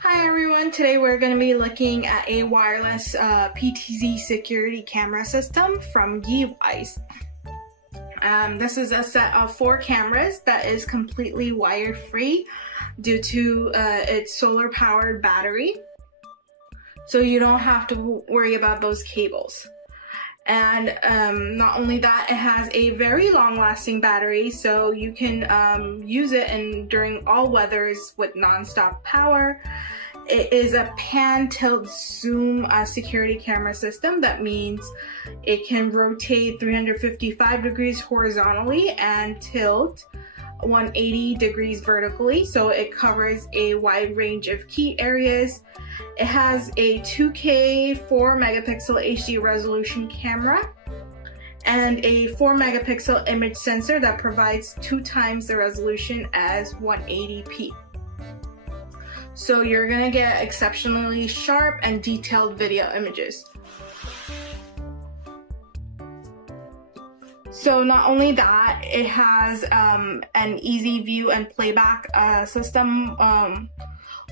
Hi everyone, today we're going to be looking at a wireless PTZ security camera system from Yeewise. This is a set of 4 cameras that is completely wire-free due to its solar-powered battery, so you don't have to worry about those cables. And not only that, it has a very long-lasting battery, so you can use it during all weathers with non-stop power. It is a pan, tilt, zoom security camera system. That means it can rotate 355 degrees horizontally and tilt 180 degrees vertically, so it covers a wide range of key areas. It has a 2K 4 megapixel HD resolution camera and a 4 megapixel image sensor that provides 2 times the resolution as 180p. So you're gonna get exceptionally sharp and detailed video images. So not only that, it has an easy view and playback system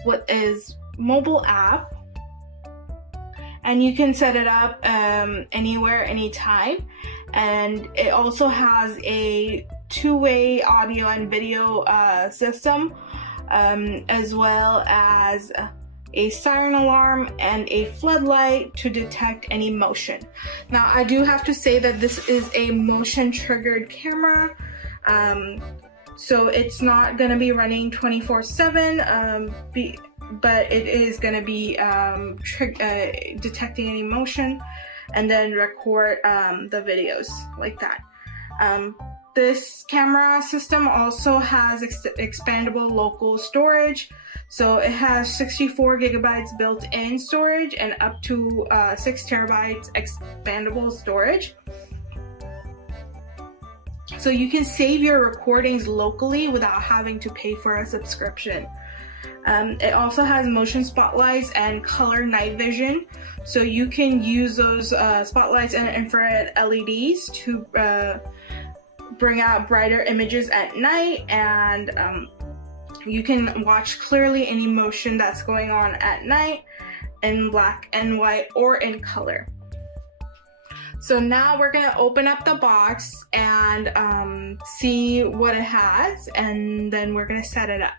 with its mobile app, and you can set it up anywhere, anytime. And it also has a 2-way audio and video system, as well as a siren alarm and a floodlight to detect any motion. Now, I do have to say that this is a motion triggered camera, so it's not going to be running 24/7, but it is going to be detecting any motion and then record the videos like that. This camera system also has expandable local storage, so it has 64 gigabytes built-in storage and up to 6 terabytes expandable storage. So you can save your recordings locally without having to pay for a subscription. It also has motion spotlights and color night vision, so you can use those spotlights and infrared LEDs to bring out brighter images at night, and you can watch clearly any motion that's going on at night in black and white or in color. So now we're gonna open up the box and see what it has, and then we're gonna set it up.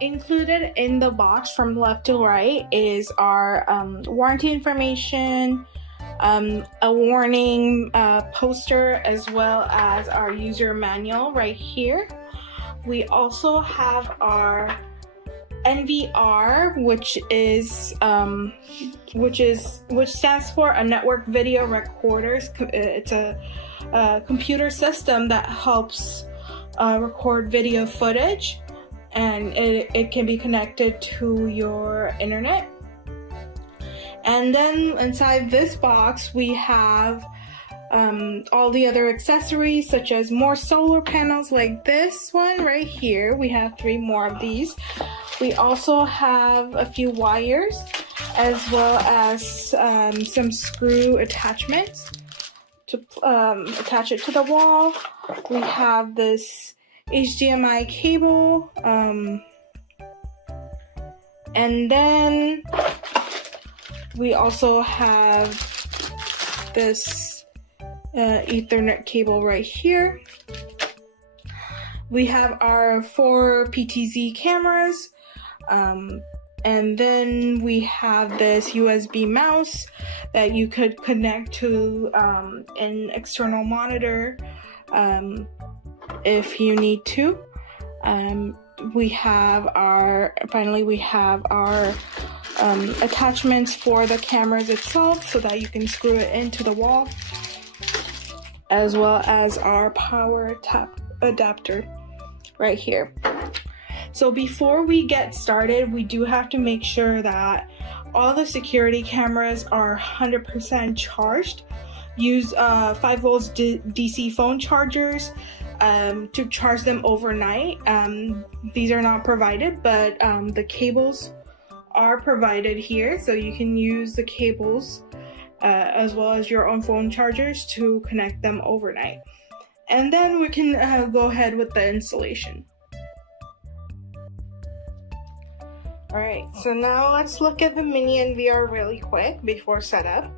Included in the box from left to right is our warranty information, a warning poster, as well as our user manual right here. We also have our NVR, which stands for a network video recorders. It's a computer system that helps record video footage, and it can be connected to your internet. And then inside this box we have all the other accessories, such as more solar panels like this one right here. We have 3 more of these. We also have a few wires, as well as some screw attachments to attach it to the wall. We have this HDMI cable, and then we also have this Ethernet cable right here. We have our 4 PTZ cameras, and then we have this USB mouse that you could connect to an external monitor if you need to. We have our attachments for the cameras itself, so that you can screw it into the wall, as well as our power adapter right here. So before we get started, we do have to make sure that all the security cameras are 100% charged. Use 5 volts DC phone chargers to charge them overnight. These are not provided, but the cables are provided here, so you can use the cables as well as your own phone chargers to connect them overnight. And then we can go ahead with the installation. Alright, so now let's look at the mini NVR really quick before setup.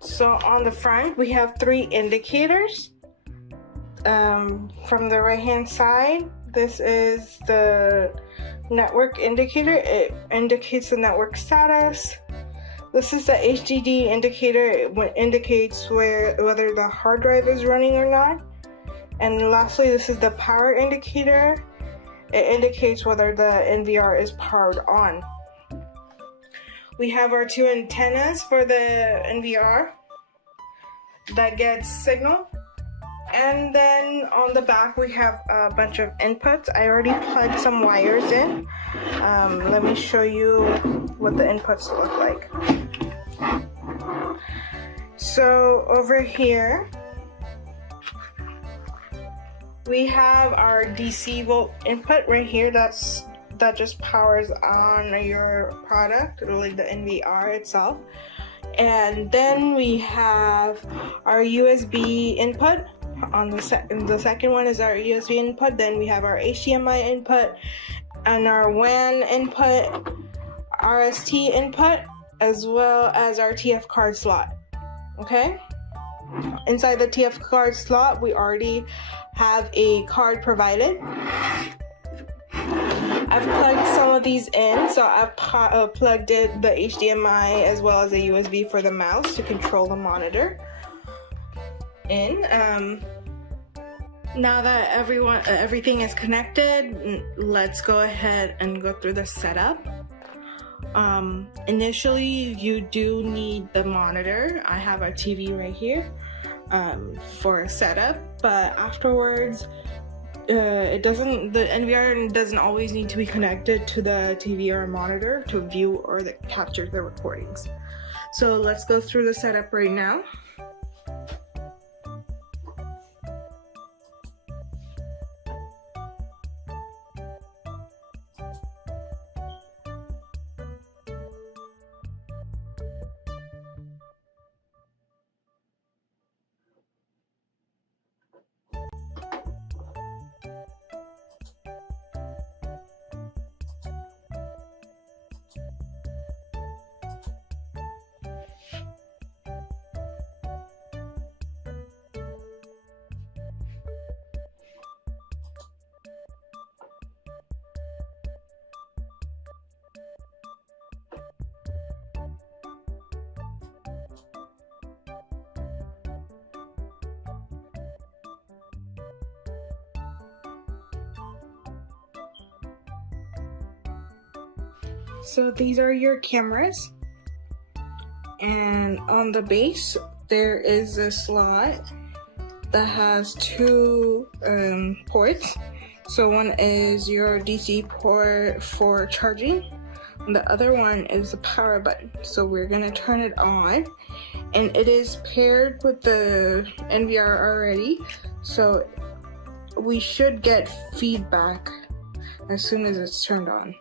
So on the front we have 3 indicators. From the right hand side, this is the network indicator. It indicates the network status. This is the HDD indicator. It indicates whether the hard drive is running or not. And lastly, this is the power indicator. It indicates whether the NVR is powered on. We have our 2 antennas for the NVR that gets signal. And then on the back we have a bunch of inputs. I already plugged some wires in. Let me show you what the inputs look like. So over here we have our DC volt input right here. That just powers on your product, like the NVR itself. And then we have our USB input. On the second one is our USB input. Then we have our HDMI input and our WAN input, RST input, as well as our TF card slot. Okay? Inside the TF card slot, we already have a card provided. I've plugged some of these in, so I've plugged in the HDMI as well as a USB for the mouse to control the monitor in. Now that everything is connected, let's go ahead and go through the setup. Initially, you do need the monitor. I have a TV right here for a setup, but afterwards, the NVR doesn't always need to be connected to the TV or monitor to view or capture the recordings. So let's go through the setup right now. So these are your cameras, and on the base there is a slot that has 2 ports. So one is your DC port for charging, and the other one is the power button. So we're gonna turn it on, and it is paired with the NVR already, so we should get feedback as soon as it's turned on.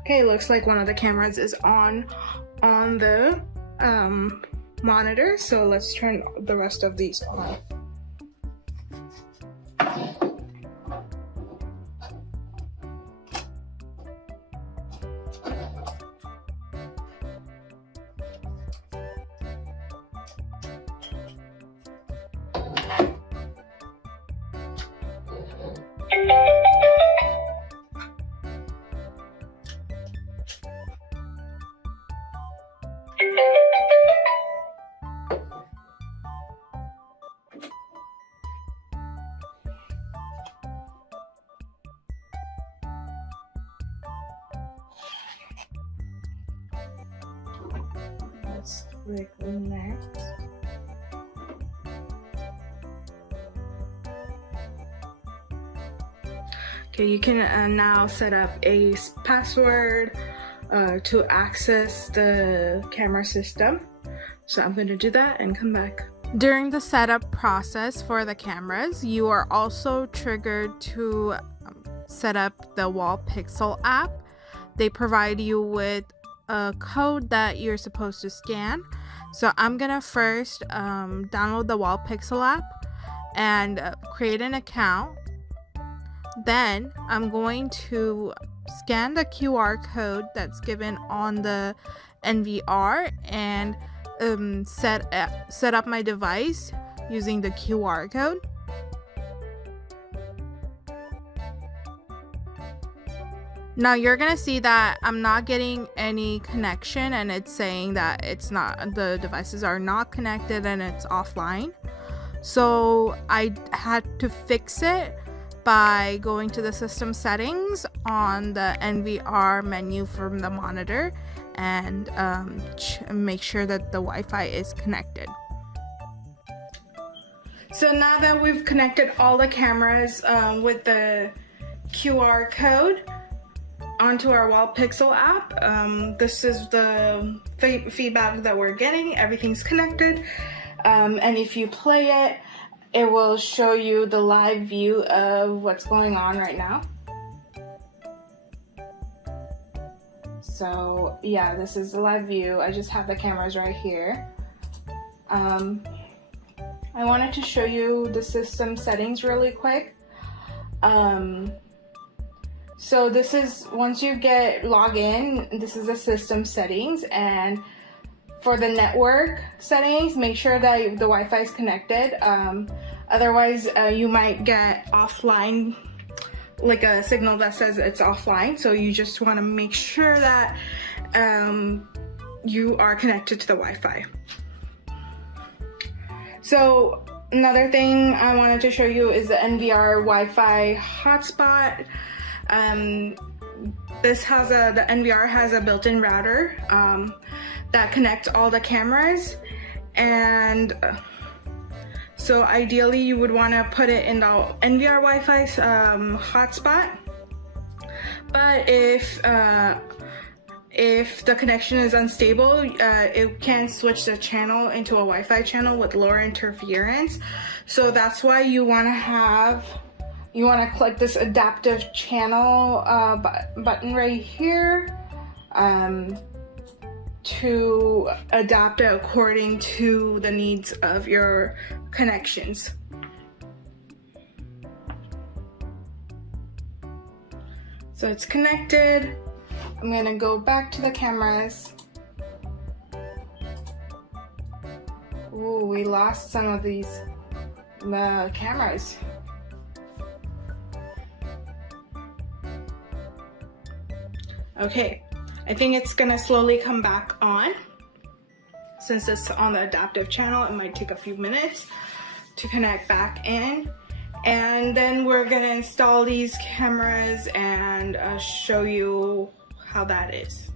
Okay, looks like one of the cameras is on the monitor, so let's turn the rest of these on. Let's click next. Okay, you can now set up a password to access the camera system. So I'm going to do that and come back. During the setup process for the cameras, you are also triggered to set up the Wall Pixel app. They provide you with a code that you're supposed to scan. So I'm gonna first download the Wall Pixel app and create an account. Then I'm going to scan the QR code that's given on the NVR and set up my device using the QR code. Now you're gonna see that I'm not getting any connection, and it's saying that the devices are not connected and it's offline. So I had to fix it by going to the system settings on the NVR menu from the monitor and make sure that the Wi-Fi is connected. So now that we've connected all the cameras with the QR code onto our Wall Pixel app, this is the feedback that we're getting. Everything's connected, and if you play it, it will show you the live view of what's going on right now. So yeah, this is the live view. I just have the cameras right here. I wanted to show you the system settings really quick. So this is, once you log in, this is the system settings, and for the network settings, make sure that the Wi-Fi is connected. Otherwise, you might get offline, like a signal that says it's offline. So you just want to make sure that you are connected to the Wi-Fi. So another thing I wanted to show you is the NVR Wi-Fi hotspot. The NVR has a built-in router that connects all the cameras, and so ideally you would want to put it in the NVR Wi-Fi hotspot. But if the connection is unstable, it can switch the channel into a Wi-Fi channel with lower interference. So that's why you want to click this adaptive channel button right here to adapt it according to the needs of your connections. So it's connected. I'm gonna go back to the cameras. Ooh, we lost some of the cameras. Okay, I think it's gonna slowly come back on. Since it's on the adaptive channel, it might take a few minutes to connect back in. And then we're gonna install these cameras and show you how that is.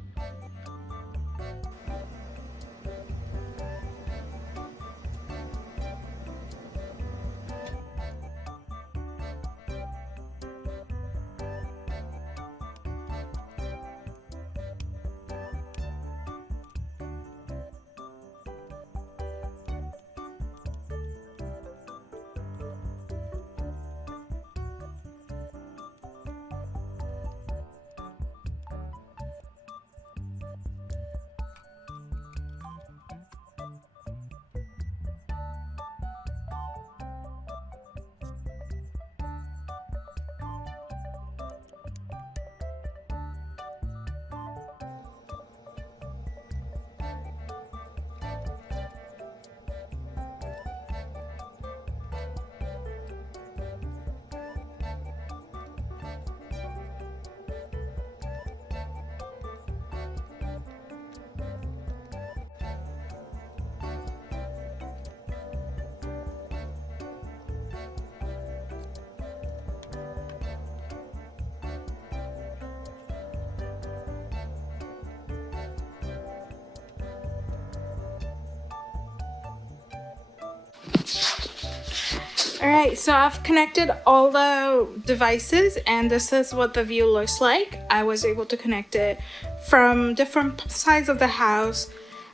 Alright, so I've connected all the devices and this is what the view looks like. I was able to connect it from different sides of the house,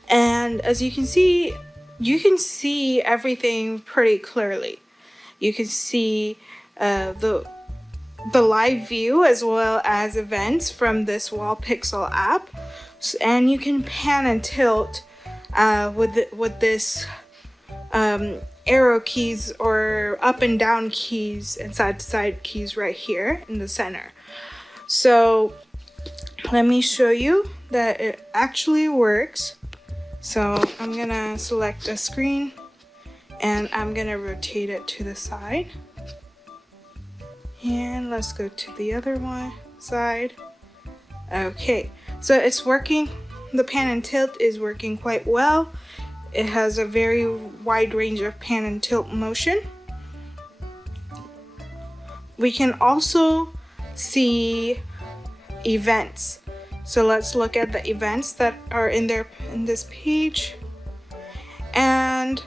and as you can see everything pretty clearly. You can see the live view as well as events from this Wall Pixel app. And you can pan and tilt with this arrow keys or up and down keys and side to side keys right here in the center. So let me show you that it actually works. So I'm gonna select a screen and I'm gonna rotate it to the side. And let's go to the other one side. Okay, so it's working. The pan and tilt is working quite well. It has a very wide range of pan and tilt motion. We can also see events. So let's look at the events that are in there in this page. And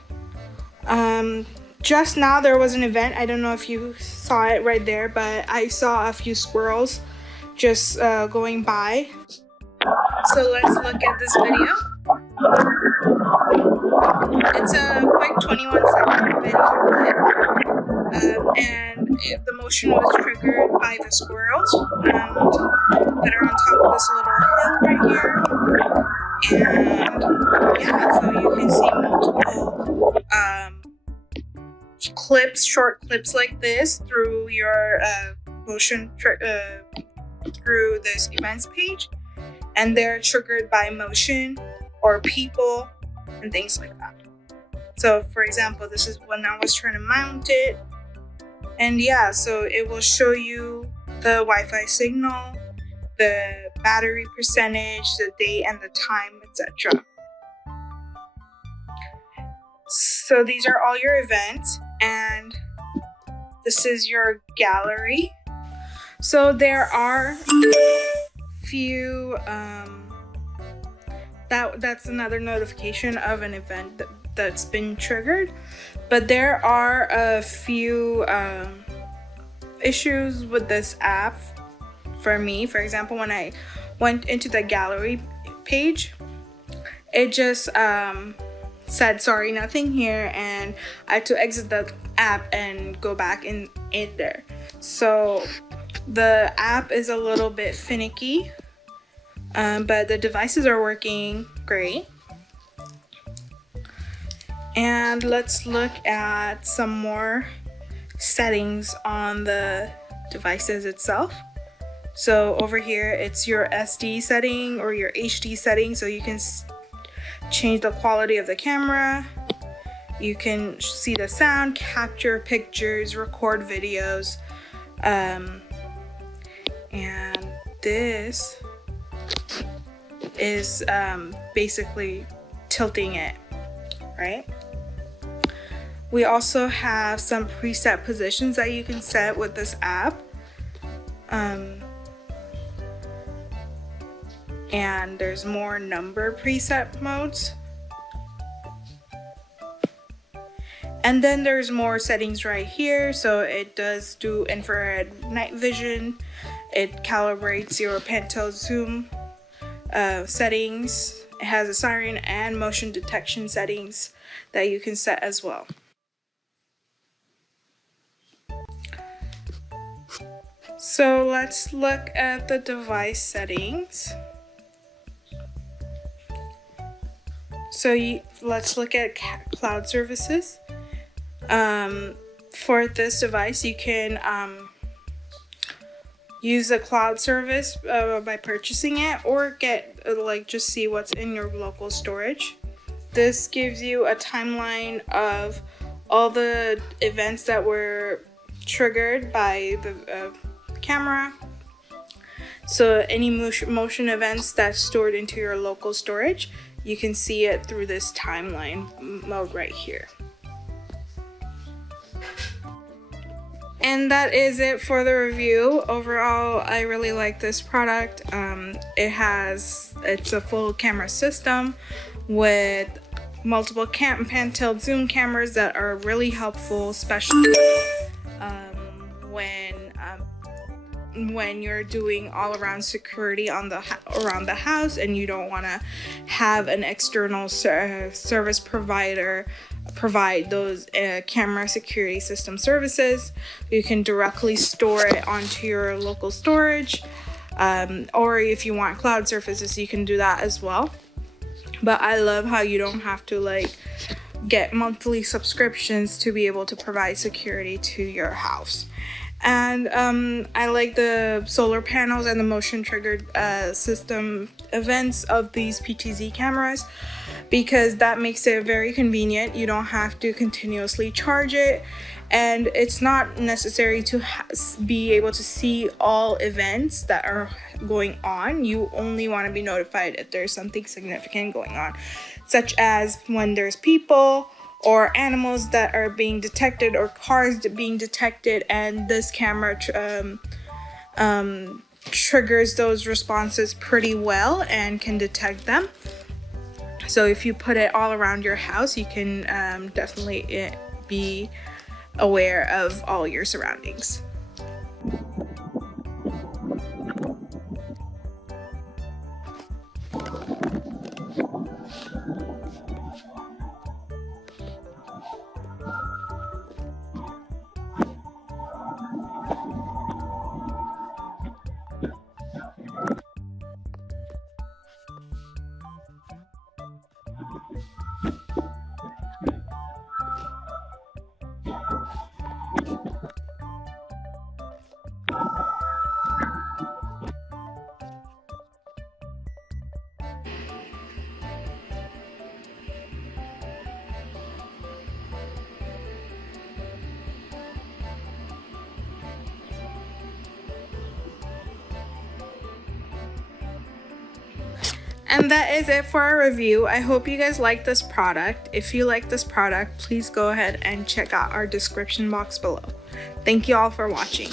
just now there was an event. I don't know if you saw it right there, but I saw a few squirrels just going by. So let's look at this video. It's a quick 21-second video and the motion was triggered by the squirrels that are on top of this little hill right here. And yeah, so you can see multiple short clips like this through your motion through this events page, and they're triggered by motion or people and things like that. So for example, this is when I was trying to mount it, and yeah, so it will show you the Wi-Fi signal, the battery percentage, the date and the time, etc. So these are all your events, and this is your gallery. So there are few that's another notification of an event that's been triggered, but there are a few issues with this app for me. For example, when I went into the gallery page, it just said sorry, nothing here, and I had to exit the app and go back in there. So the app is a little bit finicky, but the devices are working great. And let's look at some more settings on the devices itself. So over here, it's your SD setting or your HD setting, so you can change the quality of the camera. You can see the sound, capture pictures, record videos, and this is basically tilting it, right? We also have some preset positions that you can set with this app. And there's more number preset modes. And then there's more settings right here. So it does do infrared night vision. It calibrates your pan tilt zoom settings. It has a siren and motion detection settings that you can set as well. So let's look at the device settings. So let's look at cloud services. For this device, you can use a cloud service by purchasing it, or just see what's in your local storage. This gives you a timeline of all the events that were triggered by the camera. So any motion events that's stored into your local storage, you can see it through this timeline mode right here. And that is it for the review. Overall, I really like this product. It's a full camera system with multiple pan tilt zoom cameras that are really helpful, especially when you're doing all around security around the house and you don't want to have an external service provider provide those camera security system services. You can directly store it onto your local storage. or if you want cloud surfaces, you can do that as well. But I love how you don't have to like get monthly subscriptions to be able to provide security to your house. And I like the solar panels and the motion triggered system events of these PTZ cameras, because that makes it very convenient. You don't have to continuously charge it, and it's not necessary to be able to see all events that are going on. You only want to be notified if there's something significant going on, such as when there's people or animals that are being detected or cars being detected, and this camera triggers those responses pretty well and can detect them. So if you put it all around your house, you can definitely be aware of all your surroundings. And that is it for our review. I hope you guys like this product. If you like this product, please go ahead and check out our description box below. Thank you all for watching.